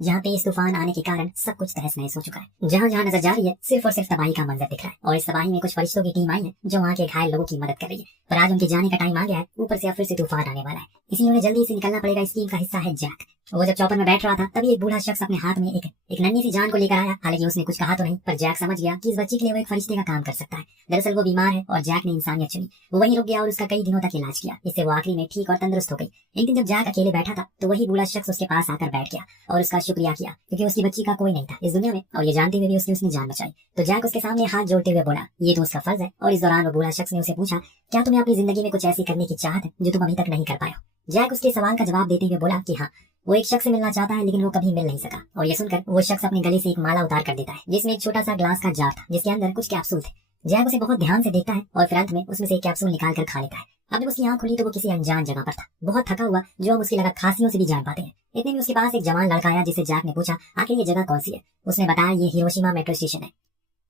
जहाँ तेज तूफान आने के कारण सब कुछ तहस नहस हो चुका है। जहाँ जहाँ नजर जा रही है सिर्फ और सिर्फ तबाही का मंजर दिख रहा है और इस तबाही में कुछ फरिश्तों की टीम आई है जो वहाँ के घायल लोगों की मदद कर रही है। पर आज उनके जाने का टाइम आ गया है, ऊपर से अब फिर से तूफान आने वाला है, इसलिए उन्हें जल्दी से निकलना पड़ेगा। इस टीम का हिस्सा है जैक। वो जब चौपर में बैठ रहा था तभी एक बूढ़ा शख्स अपने हाथ में एक नन्ही सी जान को लेकर आया। हालांकि उसने कुछ कहा तो नहीं, पर जैक समझ गया कि इस बच्ची के लिए वो एक फरिश्ते का काम कर सकता है। दरअसल वो बीमार है और जैक ने इंसानियत चुनी। वो वहीं रुक गया और उसका कई दिनों तक इलाज किया। इससे वो आखिरी में ठीक और तंदुरुस्त हो गई। एक दिन जब जैक अकेले बैठा था तो वही बूढ़ा शख्स उसके पास आकर बैठ गया और उसका शुक्रिया किया, क्योंकि उसकी बच्ची का कोई नहीं था इस दुनिया में और ये जानते हुए भी उसने जान बचाई। तो जैक उसके सामने हाथ जोड़ते हुए बोला, ये तो उसका फर्ज है। और इस दौरान वो बूढ़ा शख्स ने उसे पूछा, क्या तुम्हें अपनी जिंदगी में कुछ ऐसी करने की चाहत है जो तुम अभी तक नहीं कर पाए हो? जैक उसके सवाल का जवाब देते हुए बोला कि हाँ, वो एक शख्स से मिलना चाहता है लेकिन वो कभी मिल नहीं सका। और ये सुनकर वो शख्स अपने गले से एक माला उतार कर देता है जिसमें एक छोटा सा ग्लास का जार था जिसके अंदर कुछ कैप्सूल थे। जैक उसे बहुत ध्यान से देखता है और फिर अंत में उसमें से एक कैप्सूल निकाल कर खा लेता है। अब जब उसकी आंख खुली तो वो किसी अनजान जगह पर था, बहुत थका हुआ, जो हम उसकी लगा खांसियों से भी जान पाते हैं। इतने में उसके पास एक जवान लड़का आया जिसे जैक ने पूछा, आखिर ये जगह कौन सी है? उसने बताया, ये हिरोशिमा मेट्रो स्टेशन है।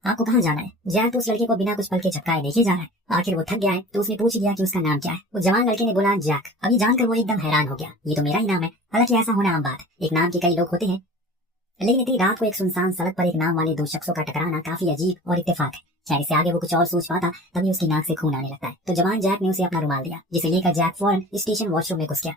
आपको कहाँ जाना है? जैक तो उस लड़के को बिना कुछ पल के झपकाए देखे जा रहा है। आखिर वो थक गया है तो उसने पूछ लिया कि उसका नाम क्या है। वो जवान लड़के ने बोला, जैक। अभी जानकर वो एकदम हैरान हो गया, ये तो मेरा ही नाम है। हालांकि ऐसा होना आम बात है, एक नाम के कई लोग होते हैं, लेकिन इतनी रात को एक सुनसान सड़क पर एक नाम वाले दो शख्सों का टकराना काफी अजीब और इत्तेफाक है। खैर, इससे आगे वो कुछ और सोच पाता तभी उसकी नाक से खून आने लगता है। तो जवान जैक ने उसे अपना रुमाल दिया, जिसे लेकर जैक फौरन स्टेशन वॉशरूम में घुस गया।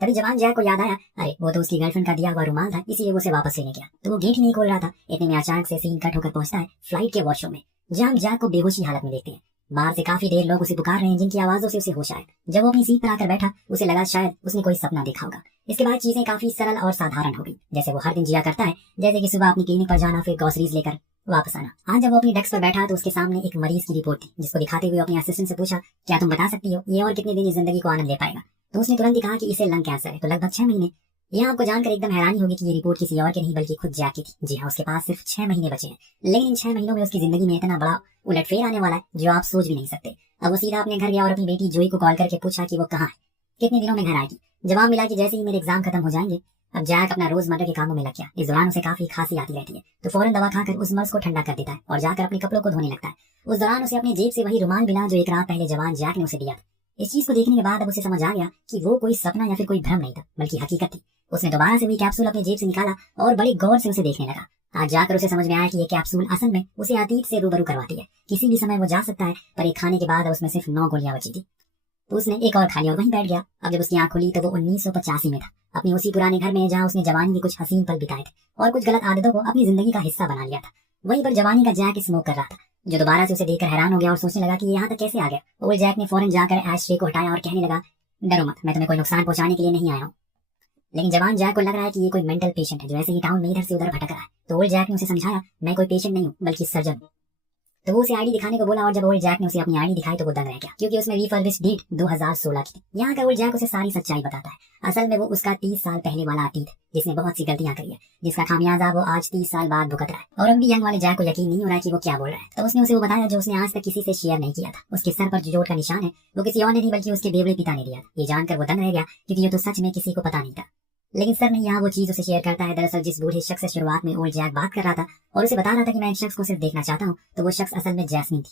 तभी जवान जैक को याद आया, अरे वो तो उसकी गर्लफ्रेंड का दिया हुआ रुमाल था, इसीलिए वो उसे वापस लेने गया। तो वो गेट ही नहीं खोल रहा था। इतने में अचानक से सीन कट होकर पहुंचता है फ्लाइट के वॉशरूम में, जहां जैक को बेहोशी हालत में देखते हैं। बाहर से काफी देर लोग उसे पुकार रहे हैं, जिनकी आवाजों से उसे होश आया। जब वो अपनी सीट पर आकर बैठा उसे लगा शायद उसने कोई सपना देखा होगा। इसके बाद चीजें काफी सरल और साधारण हो गई, जैसे वो हर दिन जिया करता है। जैसे कि सुबह अपनी क्लिनिक पर जाना, फिर ग्रोसरीज लेकर वापस आना। आज जब वो अपनी डेस्क पर बैठा तो उसके सामने एक मरीज की रिपोर्ट थी, जिसको दिखाते हुए अपने असिस्टेंट से पूछा, क्या तुम बता सकती हो ये और कितने दिन इस जिंदगी को आनंद ले पाएगा? तो उसने तुरंत ही कहा कि इसे लंग कैंसर है, तो लगभग 6 महीने। यहाँ आपको जानकर एकदम हैरानी होगी कि ये रिपोर्ट किसी और की नहीं बल्कि खुद जैक की थी। जी हाँ, उसके पास सिर्फ 6 महीने बचे हैं, लेकिन इन 6 महीनों में उसकी जिंदगी में इतना बड़ा उलटफेर आने वाला है जो आप सोच भी नहीं सकते। अब वो सीधा अपने घर गया और अपनी बेटी जोई को कॉल करके पूछा कि वो कहाँ है, कितने दिनों में घर आएगी। जवाब मिला कि जैसे ही मेरे एग्जाम खत्म हो जाएंगे। अब जैक अपना रोजमर्रा के कामों में लग गया। इस दौरान उसे काफी खांसी आती रहती है, तो फौरन दवा खाकर उस मर्ज को ठंडा कर देता है और जाकर अपने कपड़ों को धोने लगता है। उस दौरान उसे अपनी जेब से वही रुमाल मिला जो एक रात पहले जवान जैक ने उसे दिया था। इस चीज को देखने के बाद अब उसे समझ आ गया कि वो कोई सपना या फिर कोई भ्रम नहीं था, बल्कि हकीकत थी। उसने दोबारा से वही कैप्सूल अपनी जेब से निकाला और बड़ी गौर से उसे देखने लगा। आज जाकर उसे समझ में आया कि ये कैप्सूल असल में उसे अतीत से रूबरू करवाती है। किसी भी समय वो जा सकता है, पर एक खाने के बाद उसमें सिर्फ 9 गोलियां बची थी। तो उसने एक और खा लिया और वहीं बैठ गया। अब जब उसकी आंख खुली तो वो 1985 में था, अपनी उसी पुराने घर में जहाँ उसने जवानी के कुछ हसीन पल बिताए थे और कुछ गलत आदतों को अपनी जिंदगी का हिस्सा बना लिया था। वहीं पर जवानी का जैक स्मोक कर रहा था, जो दोबारा से उसे देखकर हैरान हो गया और सोचने लगा कि ये यहाँ तक कैसे आ गया। ओल्ड जैक ने फौरन जाकर एश ट्रे को हटाया और कहने लगा, डरो मत, मैं तुम्हें कोई नुकसान पहुंचाने के लिए नहीं आया हूँ। लेकिन जवान जैक को लग रहा है कि ये कोई मेंटल पेशेंट है जो ऐसे ही टाउन में इधर से उधर भटक रहा है। तो ओल्ड जैक ने उसे समझाया, मैं कोई पेशेंट नहीं हूँ बल्कि सर्जन हूँ। तो वो उसे आईडी दिखाने को बोला और जब ओल्ड जैक ने उसे अपनी आईडी दिखाई तो वो दंग रह गया, क्योंकि उसमें रिफर्बिश्ड डेट 2016 की थी। यहाँ का ओल्ड जैक उसे सारी सच्चाई बताता है। असल में वो उसका 30 साल पहले वाला अतीत है, जिसने बहुत सी गलतियां करी है, जिसका खामियाजा वो आज 30 साल बाद भुगत रहा है। और अभी यंग वाले जैक को यकीन नहीं हो रहा है कि वो क्या बोल रहा है। तो उसने उसे वो बताया जो उसने आज तक किसी से शेयर नहीं किया था। उसके सर पर जो चोट का निशान है वो किसी और ने नहीं बल्कि उसके बेवड़े पिता ने दिया था। ये जानकर वो दंग रह गया, क्योंकि ये तो सच में किसी को पता नहीं था। लेकिन सर नहीं, यहाँ वो चीज उसे शेयर करता है। दरअसल जिस बूढ़े शख्स से शुरुआत में ओल्ड जैक बात कर रहा था और उसे बता रहा था कि मैं इस शख्स को सिर्फ देखना चाहता हूँ, तो वो शख्स असल में जैस्मिन थी,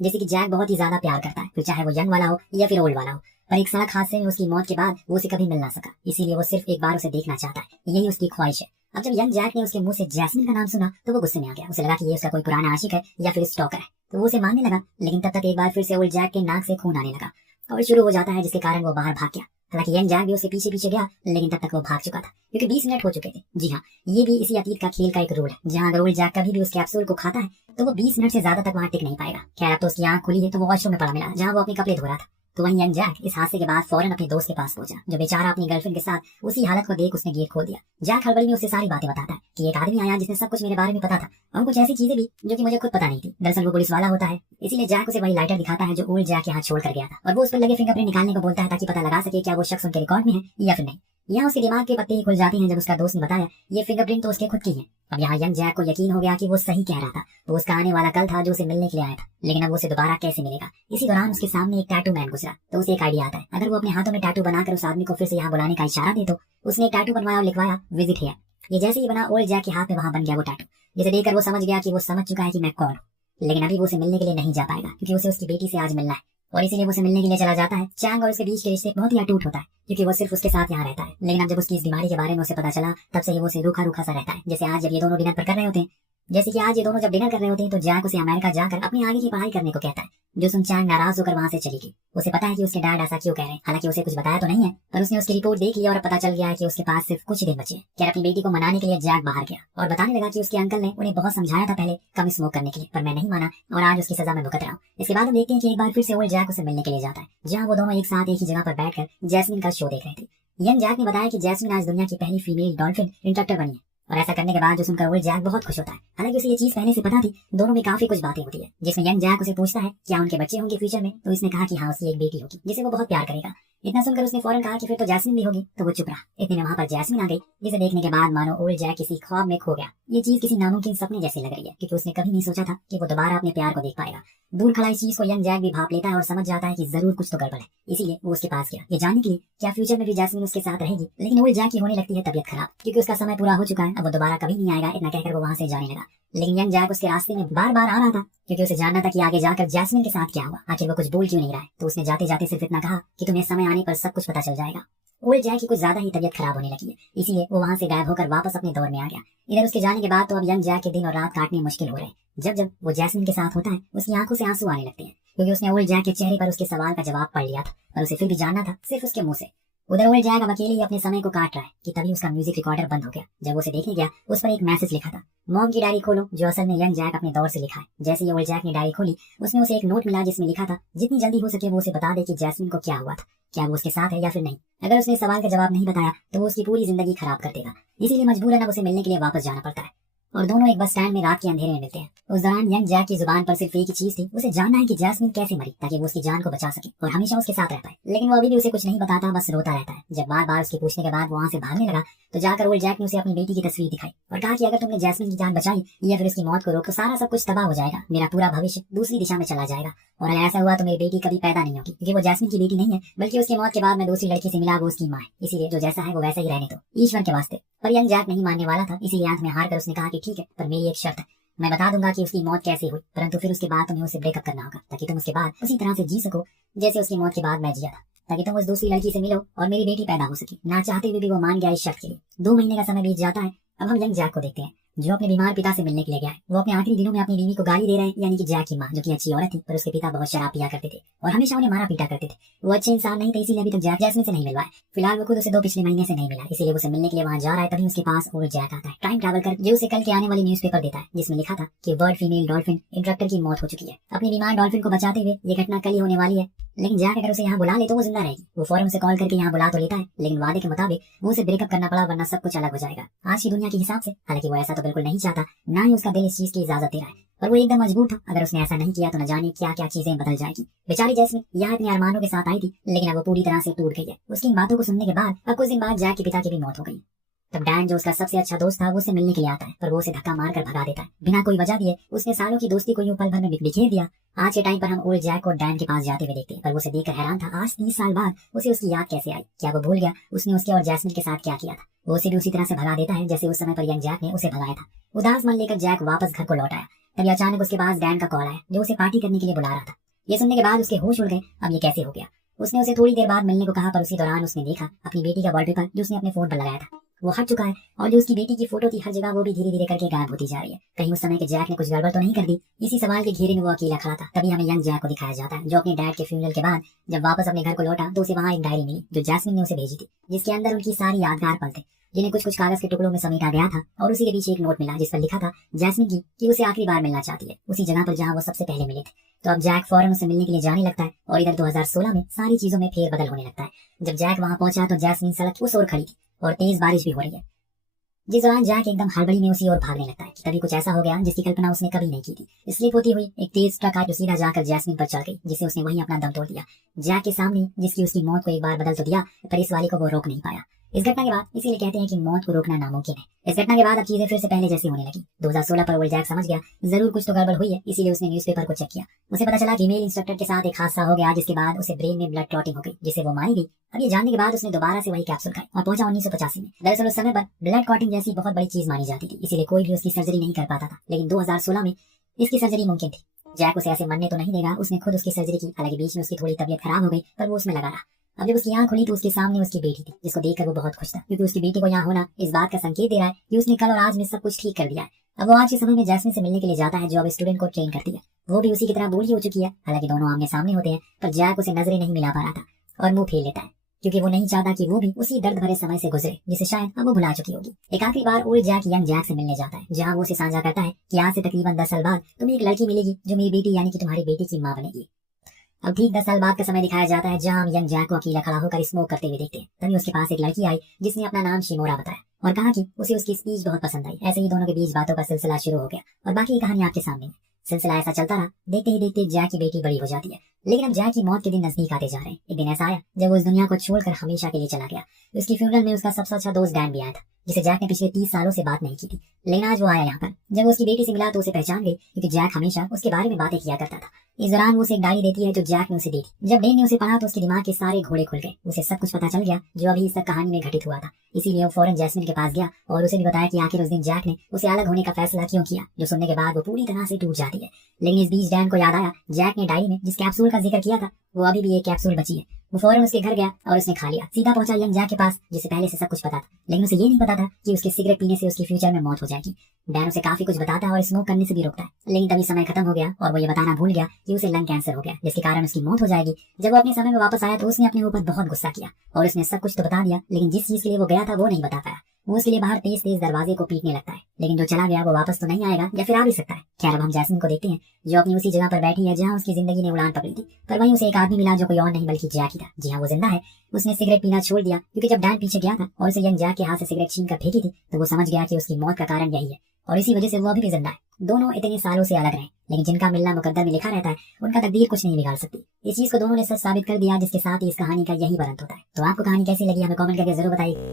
जैसे कि जैक बहुत ही ज्यादा प्यार करता है, फिर चाहे वो यंग वाला हो या फिर ओल्ड वाला हो। पर एक सड़क हादसे में उसकी मौत के बाद वो उसे कभी मिल ना सका, इसीलिए वो सिर्फ एक बार उसे देखना चाहता है, यही उसकी ख्वाहिश है। अब जब यंग जैक ने उसके मुंह से जैस्मिन का नाम सुना तो वो गुस्से में आ गया। उसे लगा कि ये उसका कोई पुराना आशिक है या फिर स्टॉकर है, तो वो उसे मानने लगा। लेकिन तब तक एक बार फिर से ओल्ड जैक के नाक से खून आने लगा और शुरू हो जाता है, जिसके कारण वो बाहर भाग गया। हालांकि यंग जैक भी उसके पीछे पीछे गया, लेकिन तब तक वो भाग चुका था, क्योंकि 20 मिनट हो चुके थे। जी हाँ, ये भी इसी अतीत का खेल का एक रूल है, जहाँ अगर ओल्ड जैक कभी भी उस कैप्सूल को खाता है तो वो 20 मिनट से ज्यादा तक वहाँ टिक नहीं पाएगा। खैर, अब तो उसकी आंख खुली है तो वो वॉशरूम में पड़ा मिला, जहाँ वो अपने कपड़े धो रहा था। तो वहीं यंग जैक इस हादसे के बाद फौरन अपने दोस्त के पास पहुंचा, जो बेचारा अपनी गर्लफ्रेंड के साथ उसी हालत को देख उसने गेट खोल दिया। जैक हड़बड़ी में उसे सारी बातें बताता है कि एक आदमी आया जिसने सब कुछ मेरे बारे में पता था और कुछ ऐसी चीजें भी जो कि मुझे खुद पता नहीं थी। दरअसल वो पुलिस वाला होता है, इसीलिए जैक उसे वही लाइटर दिखाता है जो ओल्ड जैक यहाँ छोड़ कर गया था, और वो उस पर लगे फिंगरप्रिंट निकालने को बोलता है ताकि पता लगा सके क्या वो शख्स उनके रिकॉर्ड में है या फिर नहीं। यहाँ उसके दिमाग के पत्ते ही खुल जाते हैं जब उसका दोस्त ने बताया ये फिंगरप्रिंट तो उसके खुद की है। अब यहाँ यंग जैक को यकीन हो गया कि वो सही कह रहा था, तो उसका आने वाला कल था जो उसे मिलने के लिए आया था, लेकिन अब उसे दोबारा कैसे मिलेगा। इसी दौरान उसके सामने एक टैटू मैन गुजरा, तो उसे एक आइडिया आता है, अगर वो अपने हाथों में टैटू बनाकर उस आदमी को फिर से यहाँ बुलाने का इशारा दे। तो उसने एक टैटू बनवाया और लिखवाया विजिट हियर। ये जैसे ही बना ओल्ड जैक के हाथ में वहां बन गया वो टैटू, जिसे देखकर वो समझ गया कि वो समझ चुका है कि मैं कौन हूँ। लेकिन अभी वो उसे मिलने के लिए नहीं जा पाएगा, क्योंकि उसे उसकी बेटी से आज मिलना है। और इसीलिए वो उसे मिलने के लिए चला जाता है। चैंग और उसके बीच के रिश्ते बहुत ही अटूट होता है क्योंकि वो सिर्फ उसके साथ यहाँ रहता है। लेकिन अब जब उसकी इस बीमारी के बारे में उसे पता चला तब से ही वो उसे रूखा रूखा सा रहता है। जैसे आज जब ये दोनों डिनर पर कर रहे होते हैं, जैसे कि आज ये दोनों जब डिनर कर रहे होते हैं तो जैक उसे अमेरिका जाकर अपनी आगे की पढ़ाई करने को कहता है, जो सुन चैंग नाराज होकर वहां से चली गई। उसे पता है कि उसके डैड ऐसा क्यों कह रहे हैं, हालांकि उसे कुछ बताया तो नहीं है, पर उसने उसकी रिपोर्ट देख ली और पता चल गया है कि उसके पास सिर्फ कुछ दिन बचे हैं। क्या अपनी बेटी को मनाने के लिए जैक बाहर गया और बताने लगा कि उसके अंकल ने उन्हें बहुत समझाया था पहले कम स्मोक करने के लिए, पर मैं नहीं माना और आज उसकी सजा में भुगत रहा हूँ। इसके बाद हम देखते हैं कि एक बार फिर से ओल्ड जैक उसे मिलने के लिए जाता है, जहाँ वो दोनों एक साथ एक ही जगह पर बैठकर जैस्मिन का शो देख रहे थे। यंग जैक ने बताया कि जैस्मिन आज दुनिया की पहली फीमेल डॉल्फिन इंस्ट्रक्टर बनी है और ऐसा करने के बाद जो सुनकर ओल्ड जैक बहुत खुश होता है। हालांकि उसे ये चीज पहले से पता थी। दोनों में काफी कुछ बातें होती है जिसमें यंग जैक उसे पूछता है क्या उनके बच्चे होंगे फ्यूचर में, तो इसने कहा कि हाँ उसकी एक बेटी होगी जिसे वो बहुत प्यार करेगा। इतना सुनकर उसने फौरन कहा कि फिर तो जैस्मिन भी होगी, तो वो चुप रहा। इतने में वहां पर जैस्मिन आ गई, जिसे देखने के बाद मानो ओल्ड जैक किसी ख्वाब में खो गया। ये चीज किसी नामुमकिन सपने जैसी लग रही है क्योंकि उसने कभी नहीं सोचा था कि वो दोबारा अपने प्यार को देख पाएगा। दूर खड़ा इस चीज को यंग जैक भी भाप लेता है और समझ जाता है कि जरूर कुछ तो गड़बड़ है, इसीलिए वो उसके पास गया ये जानने के लिए क्या फ्यूचर में भी जैस्मिन उसके साथ रहेगी। लेकिन ओल्ड जैक की होने लगती है तबियत खराब क्योंकि उसका समय पूरा हो चुका है, अब वो दोबारा कभी नहीं आएगा। इतना कहकर वो वहां से जाने लगा। लेकिन यंग जैक उसके रास्ते में बार बार आ रहा था क्योंकि उसे जानना था कि आगे जाकर जैस्मिन के साथ क्या हुआ, आखिर वो कुछ बोल क्यों नहीं रहा है। तो उसने जाते जाते सिर्फ इतना कहा कि तुम्हें समय आने पर सब कुछ पता चल जाएगा। ओल्ड जैक की कुछ ज्यादा ही तबियत खराब होने लगी है, इसीलिए वो वहां से गायब होकर वापस अपने दौर में आ गया। इधर उसके जाने के बाद तो अब यंग जैक के दिन और रात काटने मुश्किल हो रहे हैं। जब जब वो जैस्मिन के साथ होता है उसकी आंखों से आंसू आने लगते हैं क्योंकि उसने ओल्ड जैक के चेहरे पर उसके सवाल का जवाब पढ़ लिया था, पर उसे फिर भी जानना था सिर्फ उसके मुंह से। उधर ओल्ड जैक अब अकेले ही अपने समय को काट रहा है कि तभी उसका म्यूजिक रिकॉर्डर बंद हो गया। जब उसे देखने गया उस पर एक मैसेज लिखा था, मॉम की डायरी खोलो, जो असल में यंग जैक अपने दौर से लिखा है। जैसे ही ओल्ड जैक ने डायरी खोली उसमें उसे एक नोट मिला जिसमें लिखा था जितनी जल्दी हो सके वो उसे बता दे कि जैस्मिन को क्या हुआ था, क्या वो उसके साथ है या फिर नहीं। अगर उसने सवाल का जवाब नहीं बताया तो वो उसकी पूरी जिंदगी खराब कर देगा, इसीलिए मजबूरन अब उसे मिलने के लिए वापस जाना पड़ता है। और दोनों एक बस स्टैंड में रात के अंधेरे में मिलते हैं। उस दौरान यंग जैक की जुबान पर सिर्फ एक ही चीज थी, उसे जानना है कि जैस्मिन कैसे मरी ताकि वो उसकी जान को बचा सके और हमेशा उसके साथ रह पाए। लेकिन वो अभी भी उसे कुछ नहीं बताता, बस रोता रहता है। जब बार बार उसके पूछने के बाद वो वहां से भागने लगा तो जाकर ओल्ड जैक ने उसे अपनी बेटी की तस्वीर दिखाई और कहा कि अगर तुमने जैस्मिन की जान बचाई या फिर उसकी मौत को रोक तो सारा सब कुछ तबाह हो जाएगा, मेरा पूरा भविष्य दूसरी दिशा में चला जाएगा और अगर ऐसा हुआ तो मेरी बेटी कभी पैदा नहीं होगी क्योंकि वो जैस्मिन की बेटी नहीं है, बल्कि उसकी मौत के बाद मैं दूसरी लड़की से मिला, वो उसकी माँ है। इसीलिए जो जैसा है वो वैसा ही रहने दो, ईश्वर के वास्ते। पर यंग जैक नहीं मानने वाला था, इसीलिए आंख में हार कर उसने कहा कि ठीक है, पर मेरी एक शर्त है, मैं बता दूंगा कि उसकी मौत कैसे हुई, परंतु फिर उसके बाद तुम्हें उससे ब्रेकअप करना होगा ताकि तुम उसके बाद उसी तरह से जी सको जैसे उसकी मौत के बाद मैं जिया था, ताकि तुम उस दूसरी लड़की से मिलो और मेरी बेटी पैदा हो सके। ना चाहते हुए भी वो मान गया इस शर्त के लिए। 2 महीने का समय बीत जाता है। अब हम यंग जैक को देखते हैं जो अपने बीमार पिता से मिलने के लिए गया है। वो अपने आखिरी दिनों में अपनी बीवी को गाली दे रहे हैं, यानी कि जैक की माँ, जो कि अच्छी औरत थी, पर उसके पिता बहुत शराब पिया करते थे और हमेशा उन्हें मारा पीटा करते थे। वो अच्छे इंसान नहीं थे, इसीलिए अभी तक जैक जैस्मिन से नहीं मिलवा है। फिलहाल वो खुद उसे 2 पिछले महीने से नहीं मिला, इसीलिए उसे मिलने के लिए वहाँ जा रहा है। तभी उसके पास ओल्ड जैक आता है टाइम ट्रैवल कर, जो उसे कल के आने वाली न्यूज़पेपर देता है जिसमें लिखा था कि बर्ड फीमेल डॉल्फिन इंस्ट्रक्टर की मौत हो चुकी है। अपनी बीमार डॉल्फिन को बचाते हुए ये घटना कल ही होने वाली है, लेकिन जैक अगर उसे यहाँ बुला ले तो वो जिंदा रहेगी। वो फौरन उसे कॉल करके यहाँ बुला तो लेता है, लेकिन वादे के मुताबिक वो उसे ब्रेकअप करना पड़ा वरना सब कुछ अलग हो जाएगा आज की दुनिया के हिसाब से। हालांकि वो ऐसा तो बिल्कुल नहीं चाहता, ना ही उसका दिल इस चीज की इजाजत दे रहा है, पर वो एकदम मजबूर था। अगर उसने ऐसा नहीं किया तो न जाने क्या क्या चीजें बदल जाएगी। बेचारी जैस्मिन यहाँ अपने अरमानों के साथ आई थी, लेकिन अब वो पूरी तरह से टूट गई है। उसकी इन बातों को सुनने के बाद अब कुछ दिन बाद जैक के पिता की भी मौत हो गई। तब डैन, जो उसका सबसे अच्छा दोस्त था, वो उसे मिलने के लिए आता है, पर वो उसे धक्का मारकर भगा देता है बिना कोई वजह दिए। उसने सालों की दोस्ती को यूं पल भर में बिखेर दिया। आज के टाइम पर हम ओल्ड जैक को डैन के पास जाते हुए देखते हैं, पर वो उसे देखकर हैरान था। आज 30 साल बाद उसे उसकी याद कैसे आई? क्या वो भूल गया उसने उसके और जैस्मिन के साथ क्या किया था? वो उसे भी उसी तरह से भगा देता है जैसे उस समय पर यंग जैक ने उसे भगाया था। उदास मन लेकर जैक वापस घर को लौट आया। तभी अचानक उसके पास डैन का कॉल आया जो उसे पार्टी करने के लिए बुला रहा था। ये सुनने के बाद उसके होश उड़ गए। अब ये कैसे हो गया? उसने उसे थोड़ी देर बाद मिलने को कहा, पर उसी दौरान उसने देखा अपनी बेटी का वॉलपेपर जो उसने अपने फोन पर लगाया था वो हट चुका है और जो उसकी बेटी की फोटो थी हर जगह वो भी धीरे धीरे करके गायब होती जा रही है। कहीं उस समय के जैक ने कुछ गड़बड़ तो नहीं कर दी? इसी सवाल के घेरे में वो अकेला खड़ा था। तभी हमें यंग जैक को दिखाया जाता है जो अपने डैड के फ्यूनरल के बाद जब वापस अपने घर को लौटा तो उसे वहाँ एक डायरी मिली जो जैस्मिन ने उसे भेजी थी, जिसके अंदर उनकी सारी यादगार पल थे जिन्हें कुछ कुछ कागज के टुकड़ों में समेटा गया था। और उसी के पीछे एक नोट मिला जिस पर लिखा था जैस्मिन की कि उसे आखिरी बार मिलना चाहती है, उसी जगह पर जहाँ वो सबसे पहले मिले थे। तो अब जैक फौरन उसे मिलने के लिए जाने लगता है और इधर 2016 में सारी चीजों में फेरबदल होने लगता है। जब जैक वहाँ पहुंचा तो जैस्मिन सड़क उस ओर खड़ी थी और तेज बारिश भी हो रही है, जिस दौरान जैक एकदम हड़बड़ी में उसी ओर भागने लगता है कि तभी कुछ ऐसा हो गया जिसकी कल्पना उसने कभी नहीं की थी। स्लिप होती हुई एक तेज ट्रक आई जो सीधा जाकर जैस्मिन पर चढ़ गई, जिससे उसने वहीं अपना दम तोड़ दिया। जैक के सामने जिसकी उसकी मौत को एक बार बदल तो दिया, पर इस वाली को वो रोक नहीं पाया। इस घटना के बाद इसीलिए कहते हैं कि मौत को रोकना नामुमकिन है। इस घटना के बाद अब चीजें फिर से पहले जैसी होने लगी। 2016 पर ओल्ड जैक समझ गया जरूर कुछ तो गड़बड़ हुई है, इसीलिए उसने न्यूज़पेपर को चेक किया। उसे पता चला फीमेल इंस्ट्रक्टर के साथ एक हादसा हो गया जिसके बाद उसे ब्रेन में ब्लड क्लॉटिंग हो गई जिससे वो मारी गई। अब ये जानने के बाद उसने दोबारा से वही कैप्सूल खाई और पहुंचा 1985 में। दरअसल उस समय पर ब्लड क्लॉटिंग जैसी बहुत बड़ी चीज मानी जाती थी, इसीलिए कोई भी उसकी सर्जरी नहीं कर पाता था, लेकिन 2016 में इसकी सर्जरी मुमकिन थी। जैक उसे ऐसे मरने तो नहीं देगा, उसने खुद उसकी सर्जरी की। हालांकि बीच में उसकी थोड़ी तबीयत खराब हो गई, पर वो उसमें लगा रहा। अब जब उसकी आंख खुली तो उसके सामने उसकी बेटी थी, जिसको देखकर वो बहुत खुश था, क्योंकि उसकी बेटी को यहाँ होना इस बात का संकेत दे रहा है कि उसने कल और आज में सब कुछ ठीक कर दिया है। अब वो आज के समय में जैस्मिन से मिलने के लिए जाता है, जो अब स्टूडेंट को ट्रेन करती है। वो भी उसी की तरह बूढ़ी हो चुकी है। हालांकि दोनों आमने सामने होते हैं, पर जैक उसे नजरें नहीं मिला पा रहा था और मुंह फेर लेता है, क्योंकि वो नहीं चाहता कि वो भी उसी दर्द भरे समय से गुजरे जिसे शायद अब वो भुला चुकी होगी। एक आखिरी बार ओल्ड जैक यंग जैक से मिलने जाता है, जहाँ वो उसे साझा करता है कि आज से तकरीबन 10 साल बाद तुम्हें एक लड़की मिलेगी जो मेरी बेटी यानी कि तुम्हारी बेटी की माँ बनेगी। अब ठीक 10 साल बाद का समय दिखाया जाता है, जहाँ हम यंग जैक को अकेला खड़ा होकर स्मोक करते हुए देखते हैं। तभी उसके पास एक लड़की आई जिसने अपना नाम शिमोरा बताया और कहा कि उसे उसकी स्पीच बहुत पसंद आई। ऐसे ही दोनों के बीच बातों का सिलसिला शुरू हो गया और बाकी की कहानी आपके सामने है। सिलसिला ऐसा चलता रहा। देखते ही देखते जैक की बेटी बड़ी हो जाती है, लेकिन अब जैक की मौत के दिन नजदीक आते जा रहे हैं। एक दिन ऐसा आया जब वो इस दुनिया को छोड़कर हमेशा के लिए चला गया। उसकी फ्यूनरल में उसका सबसे अच्छा दोस्त डैन भी आया था, जिसे जैक ने पिछले 30 सालों से बात नहीं की थी। लेकिन आज वो आया यहाँ पर। जब वो उसकी बेटी से मिला तो उसे पहचान गई, क्योंकि जैक हमेशा उसके बारे में बातें किया करता था। इस दौरान वो उसे एक डायरी देती है जो जैक ने उसे दी थी। जब डेन ने उसे पढ़ा तो उसके दिमाग के सारे घोड़े खुल गए। उसे सब कुछ पता चल गया जो अभी इस तक कहानी में घटित हुआ था। इसीलिए वो फौरन जैस्मिन के पास गया और उसे भी बताया कि आखिर उस दिन जैक ने उसे अलग होने का फैसला क्यों किया, जो सुनने के बाद वो पूरी तरह से टूट जाती है। लेकिन इस बीच डैन को याद आया जैक ने डायरी में जिस कैप्सूल का जिक्र किया था, वो अभी भी एक कैप्सूल बची है। वो फौरन उसके घर गया और उसने खा लिया। सीधा पहुंचा यंग जैक के पास, जिसे पहले से सब कुछ पता था। लेकिन उसे ये नहीं पता था कि उसके सिगरेट पीने से उसकी फ्यूचर में मौत हो जाएगी। डैन उसे काफी कुछ बताता है और स्मोक करने से भी रोकता है, लेकिन तभी समय खत्म हो गया और वो ये बताना भूल गया कि उसे लंग कैंसर हो गया, जिसके कारण उसकी मौत हो जाएगी। जब वो अपने समय में वापस आया तो उसने अपने ऊपर बहुत गुस्सा किया और उसने सब कुछ तो बता दिया, लेकिन जिस चीज के लिए वो गया था वो नहीं बता पाया। वो उसके लिए बाहर तेज तेज दरवाजे को पीटने लगता है, लेकिन जो चला गया वो वापस तो नहीं आएगा, या फिर आ भी सकता है। खैर, अब हम जैस्मिन को देखते हैं, जो अपनी उसी जगह पर बैठी है जहाँ उसकी जिंदगी ने उड़ान पकड़ी थी। पर वहीं उसे एक आदमी मिला जो कोई और नहीं बल्कि जैक ही था। जी हाँ, वो जिंदा है। उसने सिगरेट पीना छोड़ दिया, क्योंकि जब डैन पीछे गया था और उसे यंग जैक के हाथ से सिगरेट छीन कर फेंकी थी, तो वो समझ गया कि उसकी मौत का कारण यही है और इसी वजह से वो अभी भी जिंदा है। दोनों इतने सालों से अलग रहे, लेकिन जिनका मिलना मुकद्दर में लिखा रहता है, उनका तकदीर कुछ नहीं बिगाड़ सकती। इस चीज को दोनों ने सच साबित कर दिया, जिसके साथ ही इस कहानी का यही अंत होता है। तो आपको कहानी कैसी लगी हमें कमेंट करके जरूर बताइए।